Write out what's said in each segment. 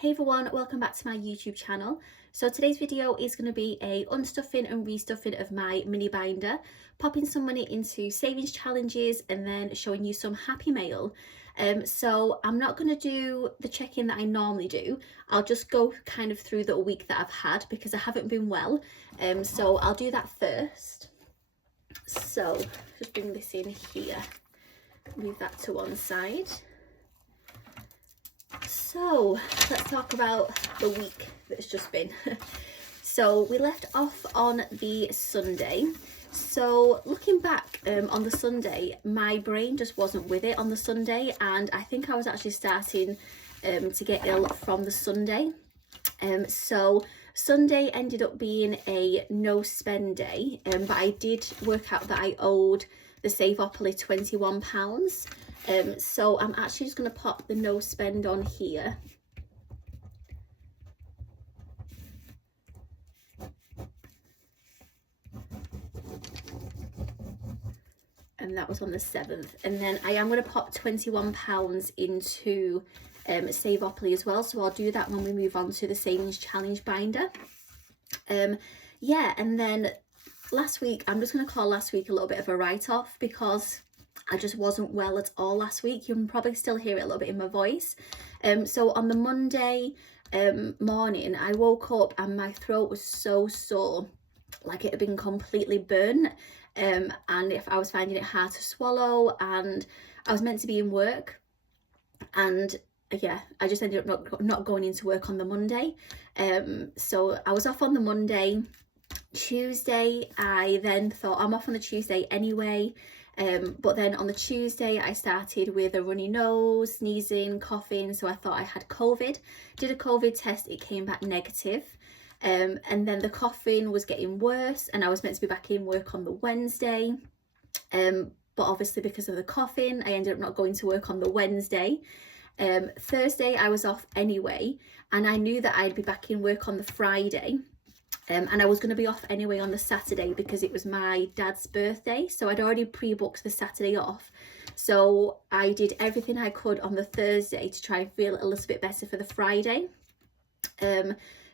Hey everyone, welcome back to my YouTube channel. So today's video is going to be a unstuffing and restuffing of my mini binder, popping some money into savings challenges and then showing you some happy mail. So I'm not going to do the check-in that I normally do. I'll just go kind of through the week that I've had because I haven't been well. So I'll do that first. So just bring this in here, move that to one side. So let's talk about the week that's just been. So we left off on the Sunday. So looking back on the Sunday, my brain just wasn't with it on the Sunday, and I think I was actually starting to get ill from the Sunday. So Sunday ended up being a no spend day, but I did work out that I owed the Savopoly £21. So I'm actually just going to pop the no spend on here. And that was on the 7th. And then I am going to pop £21 into Savopoly as well. So I'll do that when we move on to the savings challenge binder. Yeah, and then last week, I'm just going to call last week a little bit of a write-off because I just wasn't well at all last week. You can probably still hear it a little bit in my voice. So on the Monday morning, I woke up and my throat was so sore, like it had been completely burnt. And if I was finding it hard to swallow, and I was meant to be in work, and yeah, I just ended up not going into work on the Monday. So I was off on the Monday. Tuesday, I then thought I'm off on the Tuesday anyway. But then on the Tuesday I started with a runny nose, sneezing, coughing, so I thought I had COVID. Did a COVID test, it came back negative. And then the coughing was getting worse and I was meant to be back in work on the Wednesday. But obviously because of the coughing, I ended up not going to work on the Wednesday. Thursday I was off anyway, and I knew that I'd be back in work on the Friday. And I was going to be off anyway on the Saturday because it was my dad's birthday. So I'd already pre-booked the Saturday off. So I did everything I could on the Thursday to try and feel a little bit better for the Friday.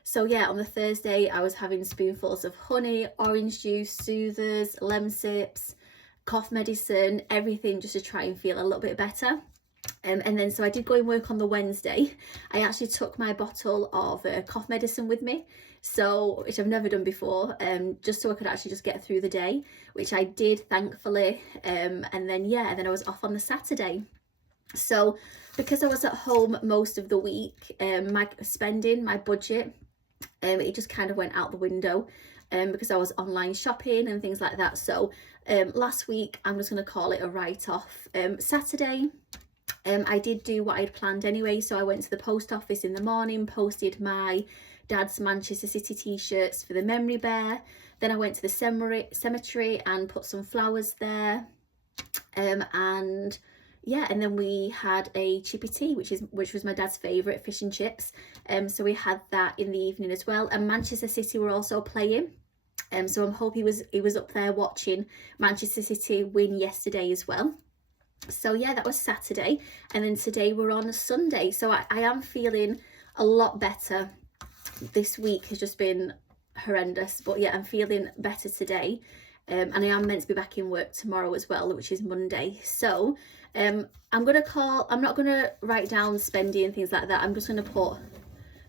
So yeah, on the Thursday, I was having spoonfuls of honey, orange juice, soothers, Lemsips, cough medicine, everything just to try and feel a little bit better. And then so I did go and work on the Wednesday. I actually took my bottle of cough medicine with me, so which I've never done before, just so I could actually just get through the day, which I did, thankfully. And then yeah, and then I was off on the Saturday. So because I was at home most of the week, my spending, my budget, it just kind of went out the window because I was online shopping and things like that. So last week, I'm just going to call it a write-off. Saturday, I did do what I'd planned anyway. So I went to the post office in the morning, posted my dad's Manchester City t-shirts for the memory bear. Then I went to the cemetery and put some flowers there. And yeah, and then we had a chippy tea, which was my dad's favourite, fish and chips. So we had that in the evening as well. And Manchester City were also playing. So I'm hoping he was up there watching Manchester City win yesterday as well. So yeah, that was Saturday, and then today we're on a Sunday. So I am feeling a lot better. This week has just been horrendous, but yeah, I'm feeling better today. And I am meant to be back in work tomorrow as well, which is Monday. So I'm not gonna write down spending and things like that. I'm just gonna put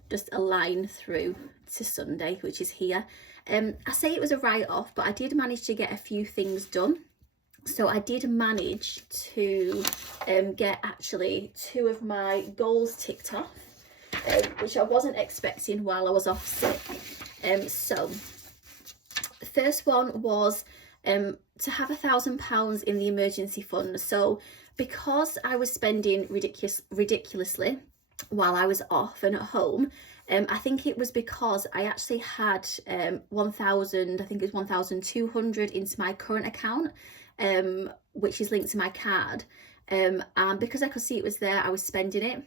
just a line through to Sunday, which is here. I say it was a write-off, but I did manage to get a few things done. So I did manage to get actually 2 of my goals ticked off, which I wasn't expecting while I was off sick. So the first one was to have £1,000 in the emergency fund. So because I was spending ridiculously while I was off and at home, I think it was because I actually had 1,000, I think it was 1,200 into my current account, which is linked to my card. And because I could see it was there, I was spending it.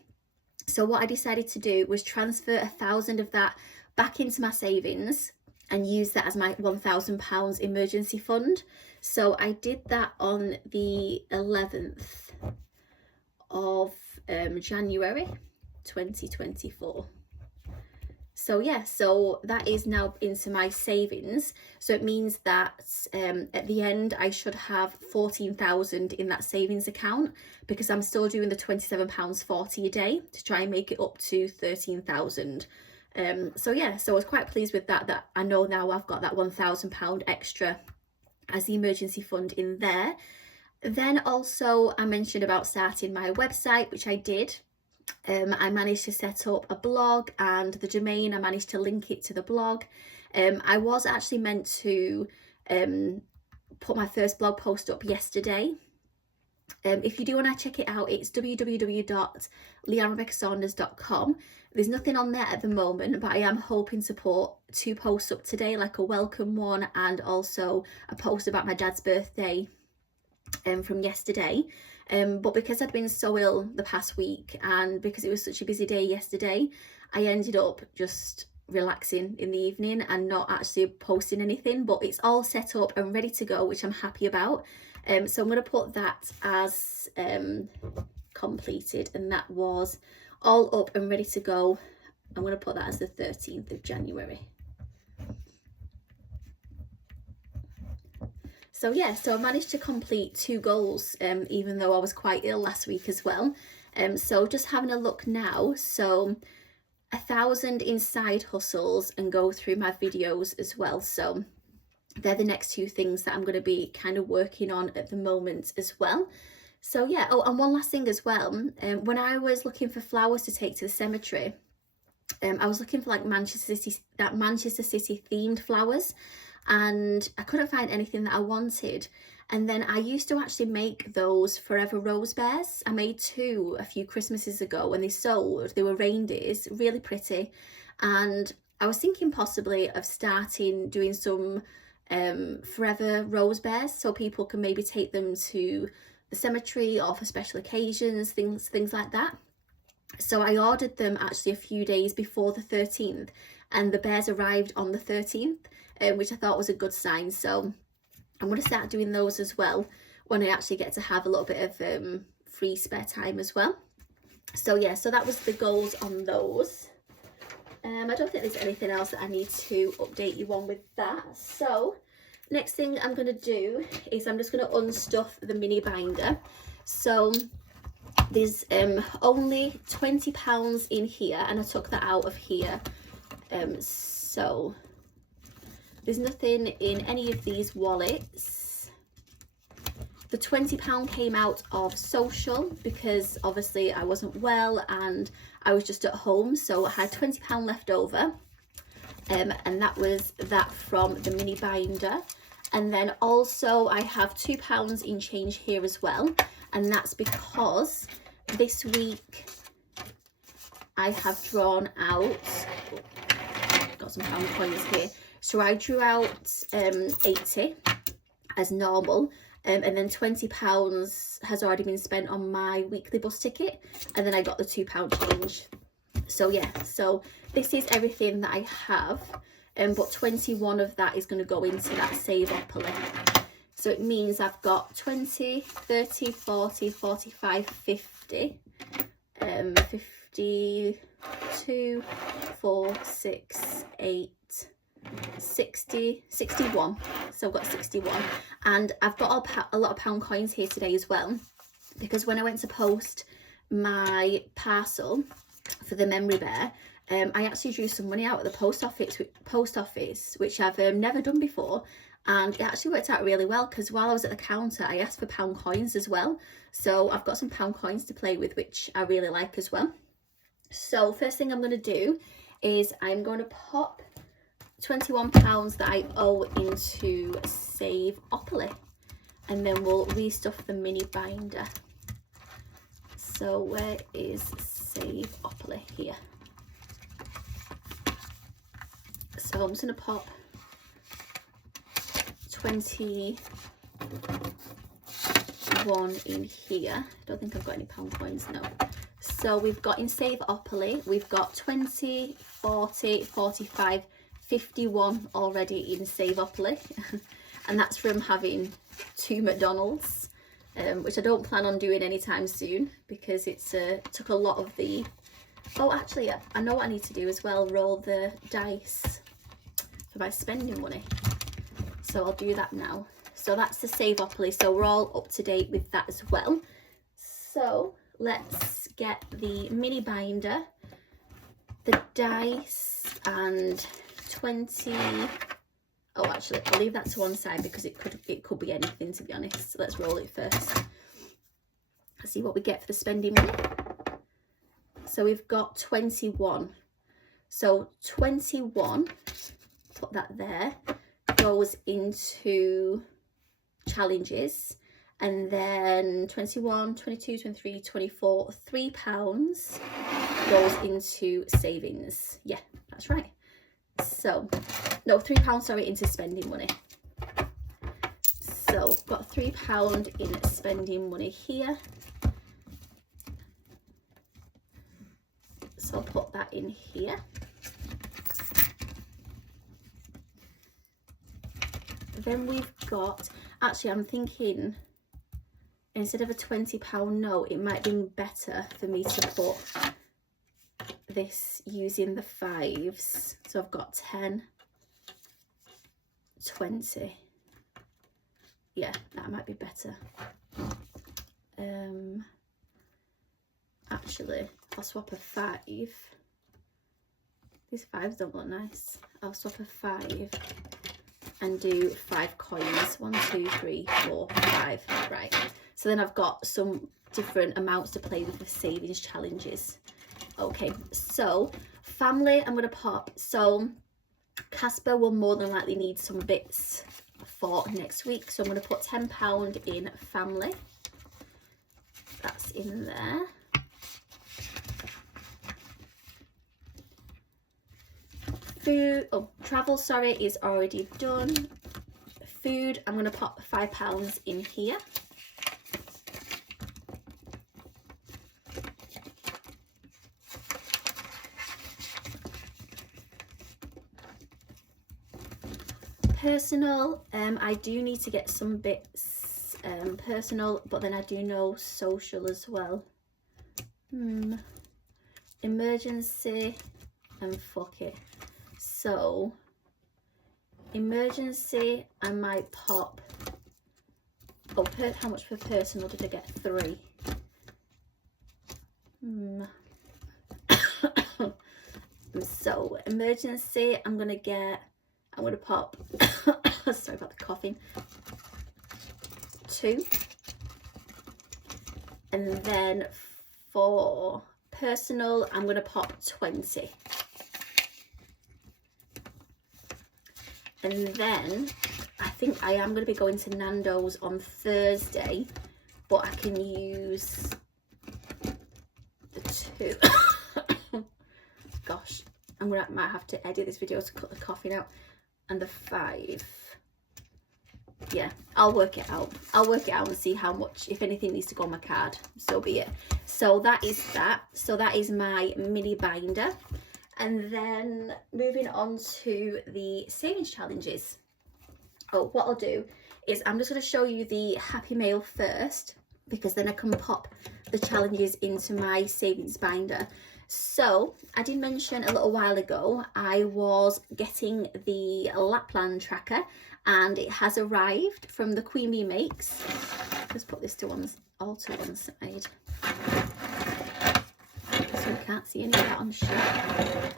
So what I decided to do was transfer 1,000 of that back into my savings and use that as my £1,000 emergency fund. So I did that on the 11th of January 2024. So yeah, so that is now into my savings. So it means that at the end I should have 14,000 in that savings account, because I'm still doing the £27.40 a day to try and make it up to 13,000. So yeah, so I was quite pleased with that I know now I've got that £1,000 extra as the emergency fund in there. Then also I mentioned about starting my website, which I did. I managed to set up a blog, and the domain, I managed to link it to the blog. I was actually meant to put my first blog post up yesterday. If you do want to check it out, it's www.leannerebeccasaunders.com. There's nothing on there at the moment, but I am hoping to put 2 posts up today, like a welcome one and also a post about my dad's birthday from yesterday. But because I'd been so ill the past week, and because it was such a busy day yesterday, I ended up just relaxing in the evening and not actually posting anything. But it's all set up and ready to go, which I'm happy about. So I'm going to put that as completed, and that was all up and ready to go. I'm going to put that as the 13th of January. So yeah, so I managed to complete 2 goals, even though I was quite ill last week as well. So just having a look now, so 1,000 in side hustles and go through my videos as well. So they're the next 2 things that I'm going to be kind of working on at the moment as well. So yeah, oh, and one last thing as well. When I was looking for flowers to take to the cemetery, I was looking for like Manchester City themed flowers, and I couldn't find anything that I wanted. And then I used to actually make those forever rose bears. I made 2 a few Christmases ago, and they sold. They were reindeers, really pretty. And I was thinking possibly of starting doing some forever rose bears, so people can maybe take them to the cemetery or for special occasions, things like that. So I ordered them actually a few days before the 13th, and the bears arrived on the 13th, which I thought was a good sign. So I'm going to start doing those as well when I actually get to have a little bit of free spare time as well. So yeah, so that was the goals on those. I don't think there's anything else that I need to update you on with that. So next thing I'm going to do is I'm just going to unstuff the mini binder. So there's only £20 in here, and I took that out of here. So there's nothing in any of these wallets. The £20 came out of social, because obviously I wasn't well and I was just at home, so I had £20 left over, and that was that from the mini binder. And then also I have £2 in change here as well, and that's because this week I have drawn out, got some pound coins here, so I drew out 80 as normal, and then £20 has already been spent on my weekly bus ticket, and then I got the £2 change. So yeah, so this is everything that I have, but 21 of that is going to go into that Save-Opoly. So it means I've got 20, 30, 40, 45, 50, 52, 4, 6, 8, 60, 61. So I've got 61, and I've got a lot of pound coins here today as well, because when I went to post my parcel for the memory bear, I actually drew some money out at the post office, which I've never done before, and it actually worked out really well, because while I was at the counter I asked for pound coins as well. So I've got some pound coins to play with, which I really like as well. So first thing I'm going to do is I'm going to pop £21 that I owe into Save-Opoly, and then we'll restuff the mini binder. So where is Save-Opoly? Here. So I'm just going to pop 21 in here. I don't think I've got any pound coins, no. So we've got in Save-Opoly, we've got 20, 40, 45, 51 already in Save-Opoly. And that's from having 2 McDonald's, which I don't plan on doing anytime soon, because it's took a lot of the Oh, actually, I know what I need to do as well, roll the dice for my spending money. So I'll do that now. So that's the Savopoly, so we're all up to date with that as well. So let's get the mini binder, the dice, and 20. Oh, actually, I'll leave that to one side because it could be anything, to be honest. So let's roll it first. Let's see what we get for the spending money. So we've got 21. So 21, put that there, goes into challenges. And then 21, 22, 23, 24, £3 goes into savings. Yeah, that's right. So, no, £3, sorry, into spending money. So, got £3 in spending money here. So I'll put that in here. Then we've got, actually I'm thinking, instead of a £20 note, it might be better for me to put this using the 5s. So I've got 10, 20. Yeah, that might be better. Actually, I'll swap a 5. These 5s don't look nice. I'll swap a 5 and do 5 coins. 1, 2, 3, 4, 5. Right. So then I've got some different amounts to play with the savings challenges. Okay, so family, I'm going to pop. So Casper will more than likely need some bits for next week. So I'm going to put £10 in family. That's in there. Food, oh, travel, sorry, is already done. Food, I'm going to pop £5 in here. Personal, I do need to get some bits personal, but then I do know social as well. Emergency and fuck it. So emergency, I might pop, oh, how much for personal did I get? 3. So emergency, I'm gonna pop sorry about the coughing, 2. And then for personal, I'm gonna pop 20. And then I think I am going to be going to Nando's on Thursday, but I can use the 2. Gosh, might have to edit this video to cut the coughing out. And the 5. Yeah, I'll work it out. I'll work it out and see how much, if anything needs to go on my card, so be it. So that is that. So that is my mini binder. And then moving on to the savings challenges. Oh, what I'll do is I'm just going to show you the Happy Mail first, because then I can pop the challenges into my savings binder. So I did mention a little while ago I was getting the Lapland tracker, and it has arrived from the Queen Bee Makes. Let's put this all to one side. So you can't see any of that on shot.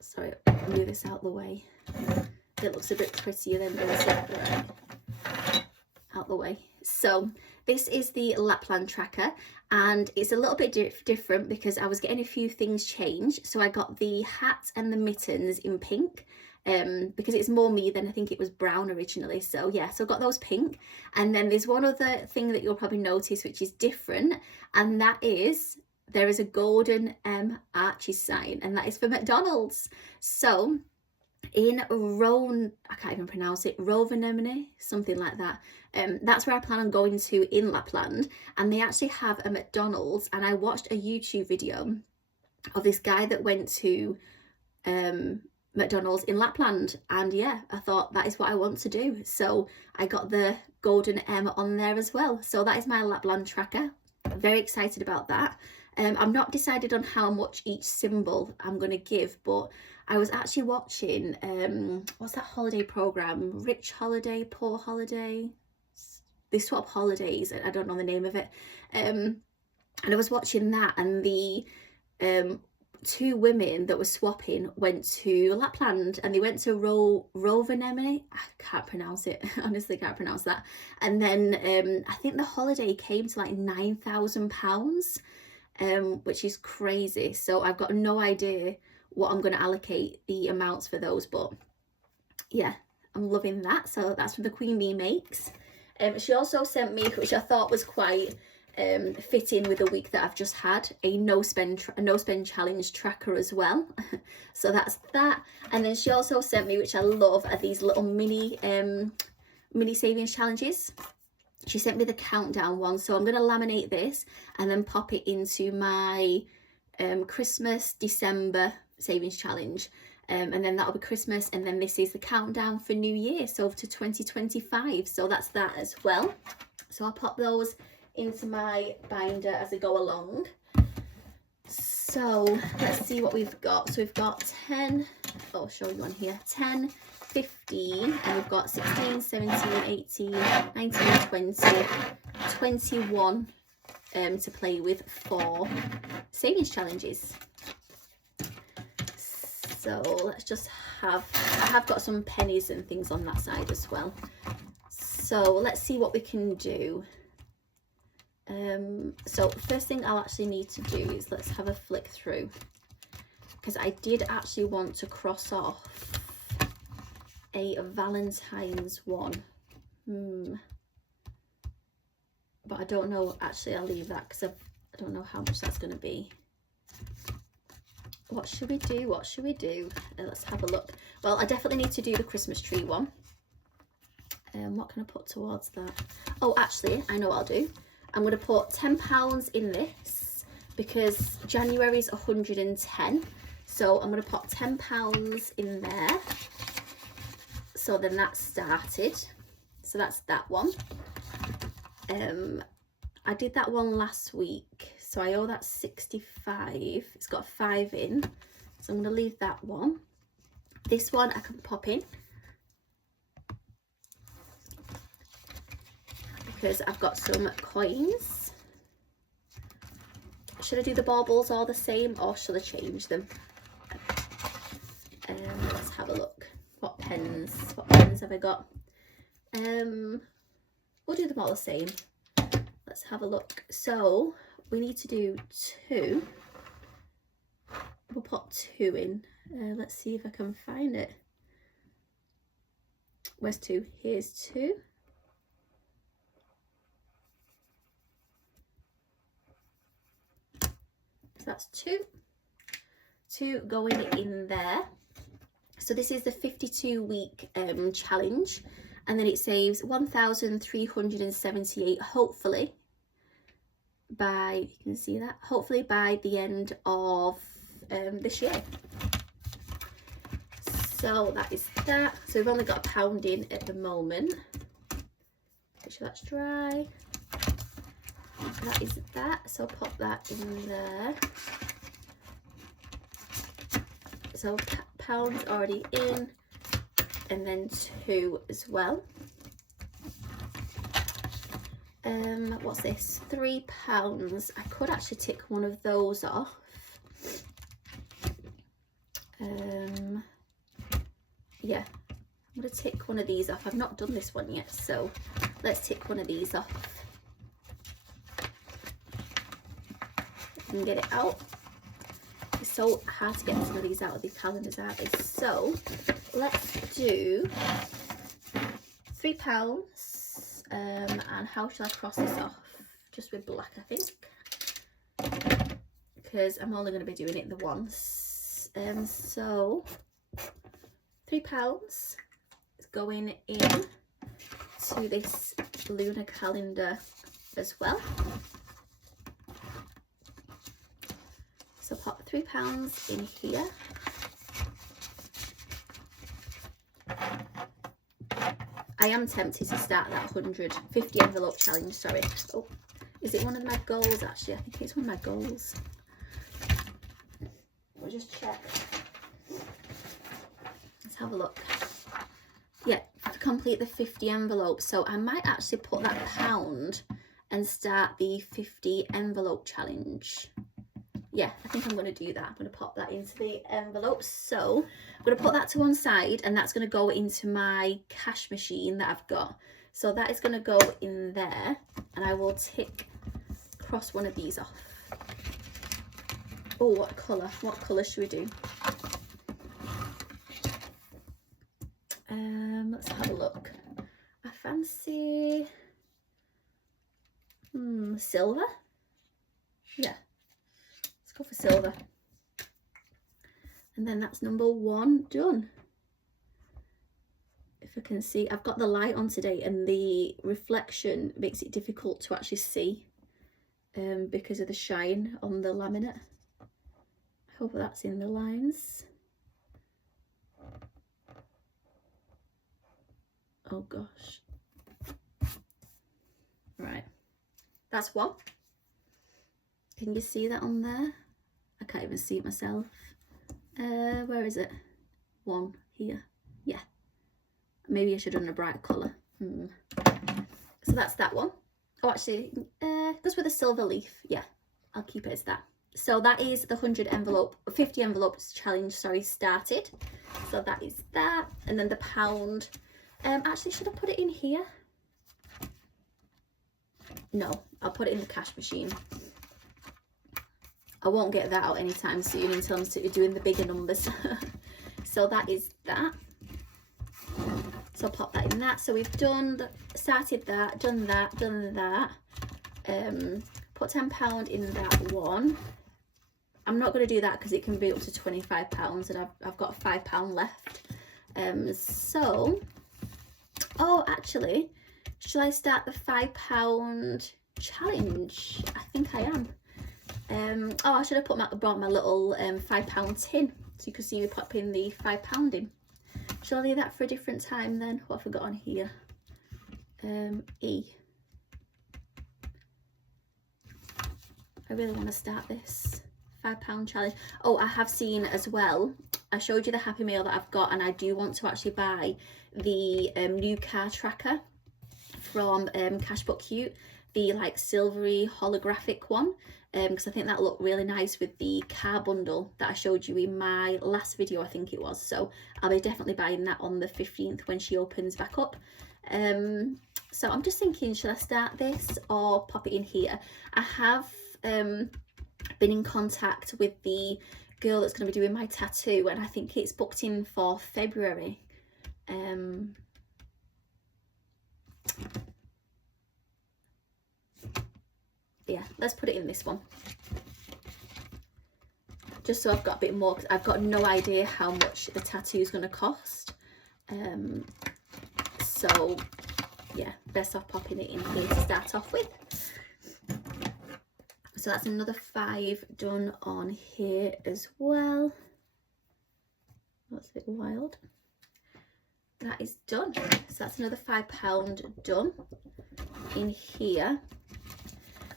Sorry, move this out the way. It looks a bit prettier than this. Right. Out the way. So this is the Lapland tracker, and it's a little bit different because I was getting a few things changed. So I got the hat and the mittens in pink, because it's more me than I think it was brown originally. So yeah, so I got those pink. And then there's one other thing that you'll probably notice which is different, and that is there is a golden Archie sign, and that is for McDonald's. So in I can't even pronounce it, Rovaniemi, something like that. That's where I plan on going to in Lapland, and they actually have a McDonald's. And I watched a YouTube video of this guy that went to McDonald's in Lapland, and yeah, I thought that is what I want to do. So I got the golden M on there as well. So that is my Lapland tracker. Very excited about that. I'm not decided on how much each symbol I'm going to give, but I was actually watching, what's that holiday program? Rich Holiday, Poor Holiday? They swap holidays. I don't know the name of it. And I was watching that, and the two women that were swapping went to Lapland, and they went to Rovaniemi. I can't pronounce it. Honestly, can't pronounce that. And then I think the holiday came to like £9,000, which is crazy. So I've got no idea what I'm going to allocate the amounts for those, but yeah, I'm loving that. So that's from the Queen Bee Makes. She also sent me, which I thought was quite fitting with the week that I've just had, a no spend challenge tracker as well. So that's that. And then she also sent me, which I love, are these little mini savings challenges. She sent me the countdown one, so I'm going to laminate this and then pop it into my Christmas December savings challenge, and then that'll be Christmas, and then this is the countdown for New Year, so to 2025. So that's that as well. So I'll pop those into my binder as I go along. So let's see what we've got. So we've got 10, I'll show you on here, 10, 15, and we've got 16, 17, 18, 19, 20, 21 to play with for savings challenges. So let's just I have got some pennies and things on that side as well. So let's see what we can do. So first thing I'll actually need to do is let's have a flick through, because I did actually want to cross off a Valentine's one. But I don't know, actually I'll leave that because I don't know how much that's going to be. What should we do? What should we do? Let's have a look. Well, I definitely need to do the Christmas tree one. What can I put towards that? Oh, actually, I know what I'll do. I'm going to put £10 in this because January is 110. So I'm going to put £10 in there. So then that's started. So that's that one. I did that one last week, so I owe that 65. It's got 5 in, so I'm going to leave that one. This one I can pop in because I've got some coins. Should I do the baubles all the same, or should I change them? Let's have a look. What pens have I got? We'll do them all the same. Let's have a look. So we need to do 2. We'll put 2 in. Let's see if I can find it. Where's 2? Here's 2. So that's 2. 2 going in there. So this is the 52-week challenge. And then it saves 1,378, hopefully, by, you can see that, hopefully by the end of this year. So that is that. So we've only got £1 in at the moment. Make sure that's dry. That is that. So I'll pop that in there. So £1 already in. And then 2 as well. What's this? £3. I could actually tick one of those off. Yeah, I'm going to tick one of these off. I've not done this one yet, so let's tick one of these off and get it out. It's so hard to get some of these out of these calendars, aren't they? So let's do £3. And how shall I cross this off? Just with black, I think, because I'm only going to be doing it the once. So £3 is going in to this lunar calendar as well. So pop £3 in here. I am tempted to start that 150 envelope challenge, sorry. Oh, Is it one of my goals actually? I think it's one of my goals. We'll just check. Let's have a look. Yeah, to complete the 50 envelopes. So I might actually put that £1 and start the 50 envelope challenge. Yeah, I think I'm going to do that. I'm going to pop that into the envelopes. So I'm going to put that to one side, and that's going to go into my cash machine that I've got. So that is going to go in there, and I will cross one of these off. Oh, what colour? What colour should we do? Let's have a look. I fancy silver. Yeah, let's go for silver. And then that's number 1 done. If I can see, I've got the light on today, and the reflection makes it difficult to actually see because of the shine on the laminate. I hope that's in the lines. Oh gosh. Right, that's 1. Can you see that on there? I can't even see it myself. Where is it? 1 here. Yeah. Maybe I should have done a bright colour. So that's that one. Oh, actually, goes with a silver leaf. Yeah, I'll keep it as that. So that is the 50 envelopes challenge, sorry, started. So that is that. And then the £1. Actually, should I put it in here? No, I'll put it in the cash machine. I won't get that out anytime soon until I'm doing the bigger numbers. So that is that. So I'll pop that in that. So we've started that, done that. Put £10 in that one. I'm not going to do that because it can be up to £25, and I've got £5 left. Oh, actually, shall I start the £5 challenge? I think I am. Oh, I should have brought my little £5 tin, so you could see me popping the £5 in. Shall I leave that for a different time then? What have I got on here? E. I really want to start this £5 challenge. Oh, I have seen as well, I showed you the Happy Mail that I've got, and I do want to actually buy the new car tracker from Cashbook Cute, the like silvery holographic one, because I think that looked really nice with the car bundle that I showed you in my last video, I think it was. So I'll be definitely buying that on the 15th when she opens back up. So I'm just thinking, should I start this or pop it in here? I have been in contact with the girl that's going to be doing my tattoo, and I think it's booked in for February. Yeah, let's put it in this one, just so I've got a bit more, because I've got no idea how much the tattoo is going to cost. So yeah, best off popping it in here to start off with. So that's another 5 done on here as well. That's a bit wild. That is done. So that's another £5 done in here.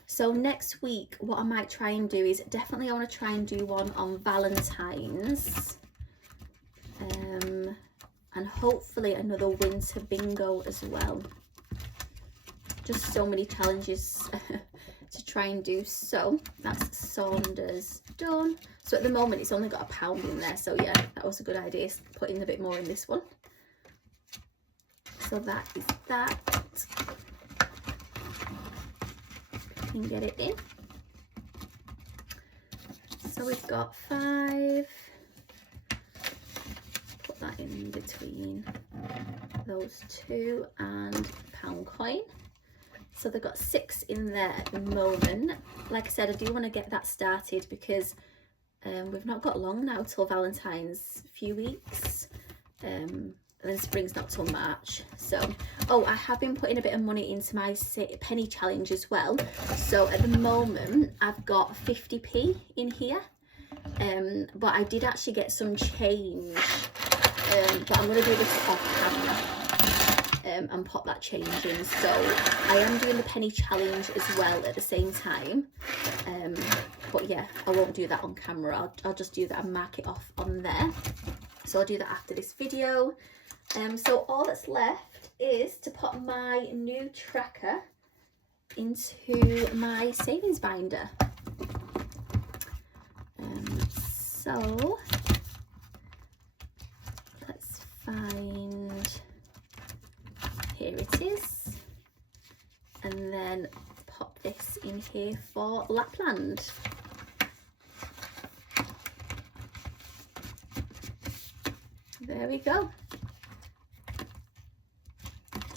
So next week, what I might try and do is definitely I want to try and do one on Valentine's. And hopefully another winter bingo as well. Just so many challenges to try and do. So that's Saunders done. So at the moment it's only got £1 in there, so yeah, that was a good idea, putting a bit more in this one. So that is that. Can get it in. So we've got 5. Put that in between those 2 and £1 coin. So they've got 6 in there at the moment. Like I said, I do want to get that started because we've not got long now till Valentine's, a few weeks. And then spring's not till March. So, oh, I have been putting a bit of money into my penny challenge as well. So at the moment, I've got 50p in here. But I did actually get some change. But I'm going to do this off camera. and pop that change in. So I am doing the penny challenge as well at the same time, but yeah, I won't do that on camera. I'll just do that and mark it off on there. So I'll do that after this video. So all that's left is to pop my new tracker into my savings binder. So let's find, here it is, and then pop this in here for Lapland. There we go.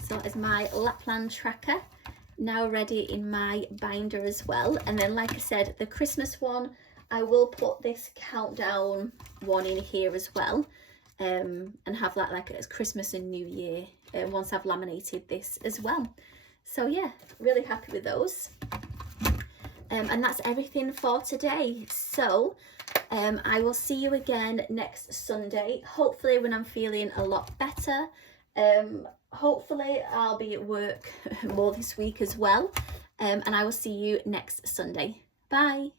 So that is my Lapland tracker now ready in my binder as well. And then, like I said, the Christmas one, I will put this countdown one in here as well, and have that like as Christmas and New Year once I've laminated this as well. So yeah, really happy with those. And that's everything for today. So I will see you again next Sunday, hopefully when I'm feeling a lot better. Hopefully I'll be at work more this week as well. And I will see you next Sunday. Bye.